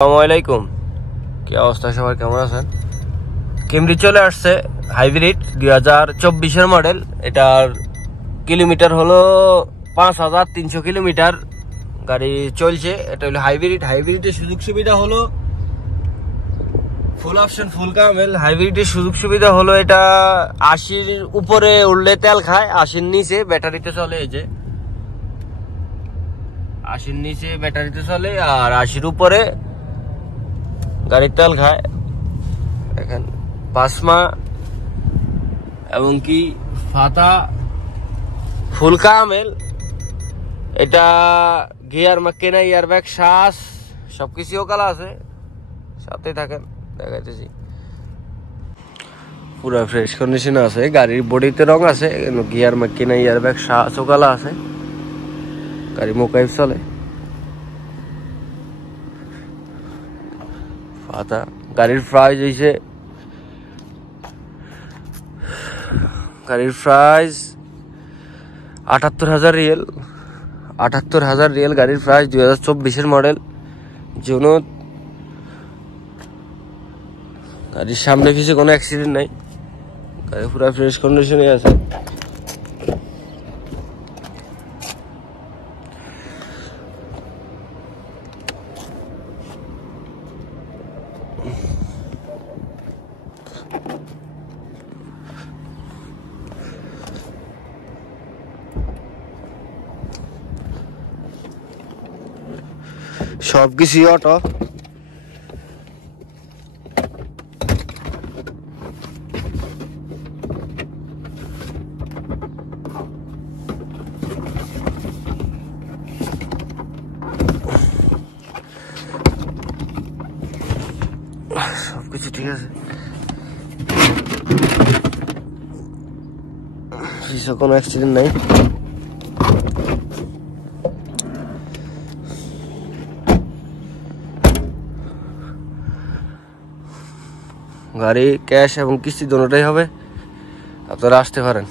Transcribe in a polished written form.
আসসালামু আলাইকুম। কি অবস্থা সবার, কেমন আছেন? ক্যামরি চলে আসছে হাইব্রিড 2024-এর মডেল। এটার কিলোমিটার হলো 5300 কিলোমিটার গাড়ি চলছে। এটা হলো হাইব্রিড। হাইব্রিডের সুযোগ সুবিধা হলো ফুল অপশন, ফুল কামেল। হাইব্রিডের সুযোগ সুবিধা হলো এটা 80-র উপরে উঠলে তেল খায়, 80-র নিচে ব্যাটারিতে চলে। এই যে 80-র নিচে ব্যাটারিতে চলে, আর 80-র উপরে গাড়ির তেল খায়। দেখেন পাসমা এবং কি ফাতা ফুল কামেল। এটা গিয়ার মাকেনা, ইয়ার ব্যাগ, শ্বাস সবকিছু ওকালা আছে। সাথে থাকেন, দেখাইতেছি। পুরা ফ্রেশ কন্ডিশনে আছে। গাড়ির বডিতে রং আছে, গিয়ার মাকেনা, ইয়ার ব্যাগ, শ্বাস ওকালা আছে। গাড়ি মোকাইফ চলে। ফাতা গাড়ির প্রাইস হইছে, গাড়ির প্রাইস 78,000 রিয়েল। 78,000 রিয়েল গাড়ির প্রাইস। 2024-এর মডেল। জুনত। গাড়ির সামনে কিছু কোনো অ্যাক্সিডেন্ট নাই। গাড়ি পুরো ফ্রেশ কন্ডিশনে আছে। সবকিছু অটো। সবকিছু ঠিক আছে, কোনো অ্যাক্সিডেন্ট নাই। গাড়ি ক্যাশ এবং কিস্তি দুটোটাই হবে, আপনারা আসতে পারেন।